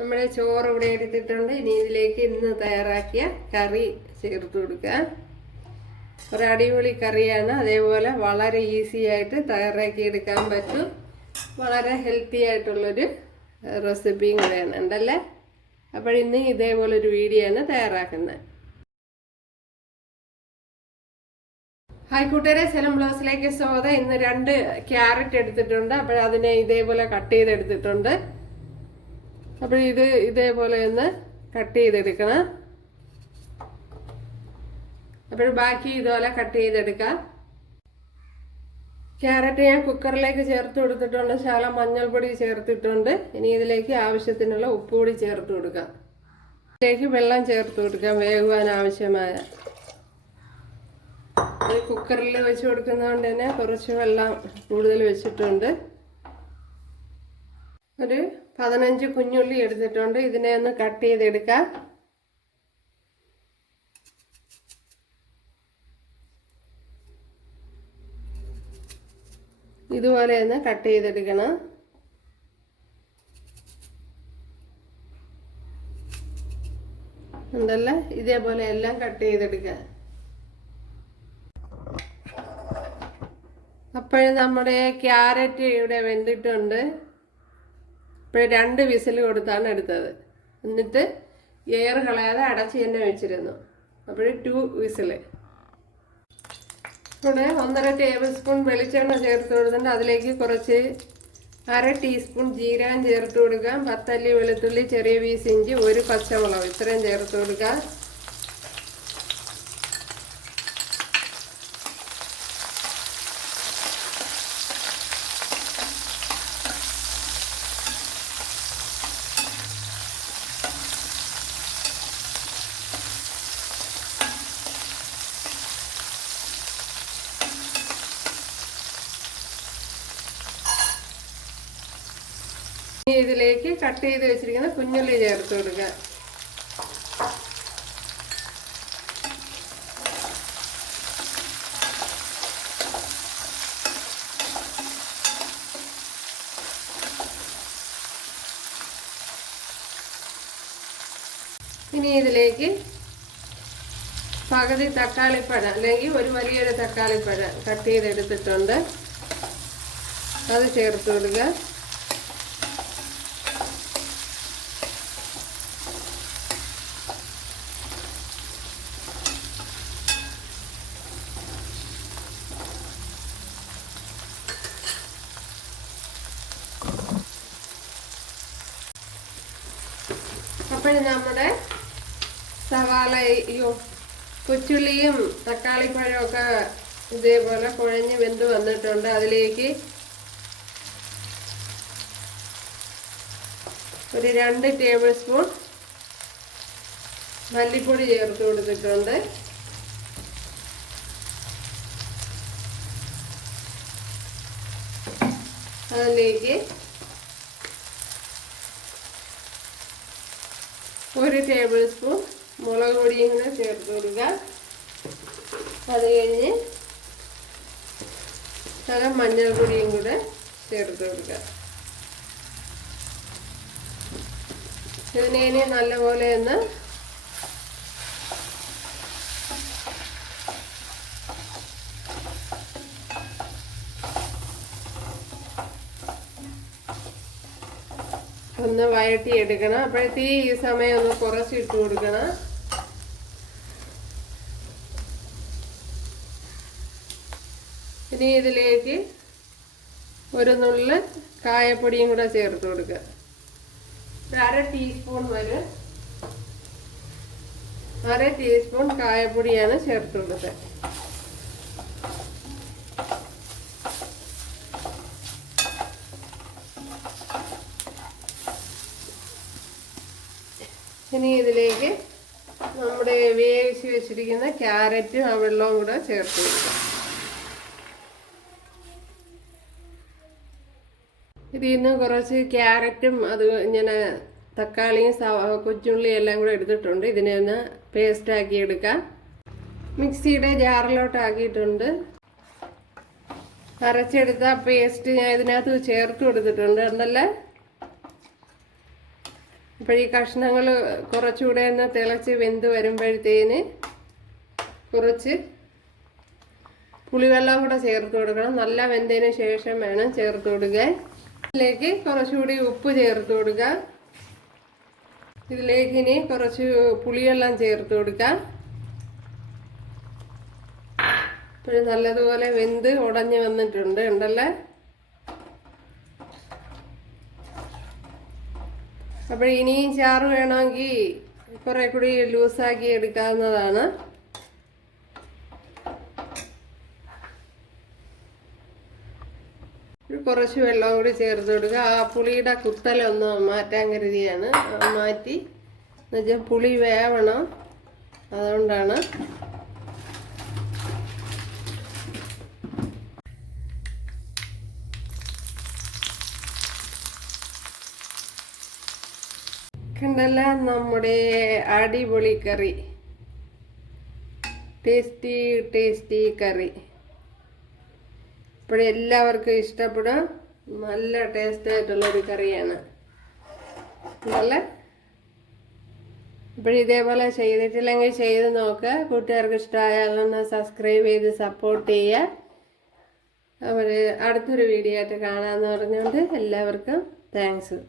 നമ്മുടെ ചോറ് ഇവിടെ എടുത്തിട്ടുണ്ട്. ഇനി ഇതിലേക്ക് ഇന്ന് തയ്യാറാക്കിയ കറി ചേർത്ത് കൊടുക്കുക. ഒരു അടിപൊളി കറിയാണ്. അതേപോലെ വളരെ ഈസി ആയിട്ട് തയ്യാറാക്കി എടുക്കാൻ പറ്റും. വളരെ ഹെൽത്തി ആയിട്ടുള്ളൊരു റെസിപ്പിയും കൂടെയാണ് ഉണ്ടല്ലേ? അപ്പോൾ ഇന്ന് ഇതേപോലെ ഒരു വീഡിയോ ആണ് തയ്യാറാക്കുന്നത്. ഹായ് കൂട്ടുകാരെ സെലം ബ്ലൗസിലേക്ക് സ്വാഗതം. ഇന്ന് രണ്ട് ക്യാരറ്റ് എടുത്തിട്ടുണ്ട്. അപ്പോൾ അതിനെ ഇതേപോലെ കട്ട് ചെയ്തെടുത്തിട്ടുണ്ട്. അപ്പോൾ ഇത് ഇതേപോലെ ഒന്ന് കട്ട് ചെയ്തെടുക്കണം. അപ്പോൾ ബാക്കി ഇതുപോലെ കട്ട് ചെയ്തെടുക്കാം. ക്യാരറ്റ് ഞാൻ കുക്കറിലേക്ക് ചേർത്ത് കൊടുത്തിട്ടുണ്ട്. ശാല മഞ്ഞൾപ്പൊടി ചേർത്തിട്ടുണ്ട്. ഇനി ഇതിലേക്ക് ആവശ്യത്തിനുള്ള ഉപ്പ് കൂടി ചേർത്ത് കൊടുക്കാം. ഇതിലേക്ക് വെള്ളം ചേർത്ത് കൊടുക്കാം വേകുവാൻ ആവശ്യമായ. കുക്കറിൽ വെച്ച് കൊടുക്കുന്നതുകൊണ്ട് തന്നെ കുറച്ച് വെള്ളം കൂടുതൽ വെച്ചിട്ടുണ്ട്. ഒരു പതിനഞ്ച് കുഞ്ഞുള്ളി എടുത്തിട്ടുണ്ട്. ഇതിനെ ഒന്ന് കട്ട് ചെയ്തെടുക്കാം. ഇതുപോലെ ഒന്ന് കട്ട് ചെയ്തെടുക്കണം. ഉണ്ടല്ലേ? ഇതേപോലെ എല്ലാം കട്ട് ചെയ്തെടുക്കുക അപ്പോഴും നമ്മുടെ ക്യാരറ്റ് ഇവിടെ വെന്തിട്ടുണ്ട്. ഇപ്പോൾ രണ്ട് വിസിൽ കൊടുത്താണ് എടുത്തത്. എന്നിട്ട് എയർ കളയാതെ അടച്ച് തന്നെ വെച്ചിരുന്നു. അപ്പോൾ ടു വിസിൽ ഇവിടെ ഒന്നര ടേബിൾ സ്പൂൺ വെളിച്ചെണ്ണ ചേർത്ത് കൊടുത്തിട്ടുണ്ട് അതിലേക്ക് കുറച്ച് അര ടീസ്പൂൺ ജീരകം ചേർത്ത് കൊടുക്കാം. പത്തല്ലി വെളുത്തുള്ളി ചെറിയ പീസ് ഇഞ്ചി ഒരു പച്ചമുളക് ഇത്രയും ചേർത്ത് കൊടുക്കാം. ഇനി ഇതിലേക്ക് കട്ട് ചെയ്ത് വെച്ചിരിക്കുന്ന കുഞ്ഞുള്ളി ചേർത്ത് കൊടുക്കുക. ഇനി ഇതിലേക്ക് പകുതി തക്കാളിപ്പഴം അല്ലെങ്കിൽ ഒരു വലിയൊരു തക്കാളിപ്പഴം കട്ട് ചെയ്തെടുത്തിട്ടുണ്ട്. അത് ചേർത്ത് കൊടുക്കുക. അപ്പോൾ നമ്മുടെ സവാളയും കൊച്ചുള്ളിയും ഒക്കെ ഇതേപോലെ കുഴഞ്ഞ് വെന്ത് വന്നിട്ടുണ്ട്. അതിലേക്ക് ഒരു രണ്ട് ടേബിൾ സ്പൂൺ മല്ലിപ്പൊടി ചേർത്ത് കൊടുത്തിട്ടുണ്ട്. അതിലേക്ക് ഒരു ടേബിൾ സ്പൂൺ മുളക് പൊടിയും കൂടെ ചേർത്ത് കൊടുക്കുക. അത് കഴിഞ്ഞ് ശകലം മഞ്ഞൾപ്പൊടിയും കൂടെ ചേർത്ത് കൊടുക്കുക. ഇതിനെ നല്ലപോലെ ഒന്ന് ഒന്ന് വഴട്ടി എടുക്കണം അപ്പോഴത്തേ ഈ സമയം ഒന്ന് കുറച്ച് ഇട്ട് കൊടുക്കണം. ഇനി ഇതിലേക്ക് ഒരു നുള്ള് കായപ്പൊടിയും കൂടെ ചേർത്ത് കൊടുക്കുക. ഒരു അര ടീസ്പൂൺ വരെ അര ടീസ്പൂൺ കായപ്പൊടിയാണ് ചേർത്ത് കൊടുത്തത് ഇനി ഇതിലേക്ക് നമ്മുടെ വേവിച്ച് വെച്ചിരിക്കുന്ന ക്യാരറ്റും ആ വെള്ളവും കൂടെ ചേർത്ത് കൊടുക്കാം. ഇതിൽ നിന്ന് കുറച്ച് ക്യാരറ്റും അത് ഇങ്ങനെ തക്കാളിയും കൊച്ചുള്ളിയും എല്ലാം കൂടെ എടുത്തിട്ടുണ്ട്. ഇതിനെ ഒന്ന് പേസ്റ്റ് ആക്കി എടുക്കാം. മിക്സിയുടെ ജാറിലോട്ടാക്കിയിട്ടുണ്ട് അരച്ചെടുത്ത പേസ്റ്റ് ഞാൻ ഇതിനകത്ത് ചേർത്ത് കൊടുത്തിട്ടുണ്ട്. ഉണ്ടല്ലേ അപ്പോൾ ഈ കഷ്ണങ്ങൾ കുറച്ചുകൂടെ ഒന്ന് തിളച്ച് വെന്ത് വരുമ്പോഴത്തേന് കുറച്ച് പുളിവെള്ളം കൂടെ ചേർത്ത് കൊടുക്കണം. നല്ല വെന്തതിന് ശേഷം വേണം ചേർത്ത് കൊടുക്കുക ഇതിലേക്ക് കുറച്ചുകൂടി ഉപ്പ് ചേർത്ത് കൊടുക്കുക ഇതിലേക്ക് ഇനി കുറച്ച് പുളിവെള്ളം ചേർത്ത് കൊടുക്കാം. ഇപ്പോഴും നല്ലതുപോലെ വെന്ത് ഉടഞ്ഞ് വന്നിട്ടുണ്ട് ഉണ്ടല്ലേ അപ്പോൾ ഇനിയും ചാറ് വേണമെങ്കിൽ കുറെ കൂടി ലൂസാക്കി എടുക്കാവുന്നതാണ്. കുറച്ച് വെള്ളം കൂടി ചേർത്ത് കൊടുക്കുക. ആ പുളിയുടെ കുത്തലൊന്ന് മാറ്റാൻ കരുതിയാണ്. മാറ്റി എന്നുവെച്ചാൽ പുളി വേവണം. അതുകൊണ്ടാണ് കണ്ടല്ല നമ്മുടെ അടിപൊളി കറി. ടേസ്റ്റി ടേസ്റ്റി കറി. ഇപ്പോഴും എല്ലാവർക്കും ഇഷ്ടപ്പെടും. നല്ല ടേസ്റ്റ് ആയിട്ടുള്ളൊരു കറിയാണ്. നല്ല ഇപ്പോഴും ഇതേപോലെ ചെയ്തിട്ടില്ലെങ്കിൽ ചെയ്ത് നോക്കുക കൂട്ടുകാർക്ക് ഇഷ്ടമായാലൊന്ന് സബ്സ്ക്രൈബ് ചെയ്ത് സപ്പോർട്ട് ചെയ്യുക അവർ അടുത്തൊരു വീഡിയോ ആയിട്ട് കാണാമെന്ന് പറഞ്ഞുകൊണ്ട് എല്ലാവർക്കും താങ്ക്സ്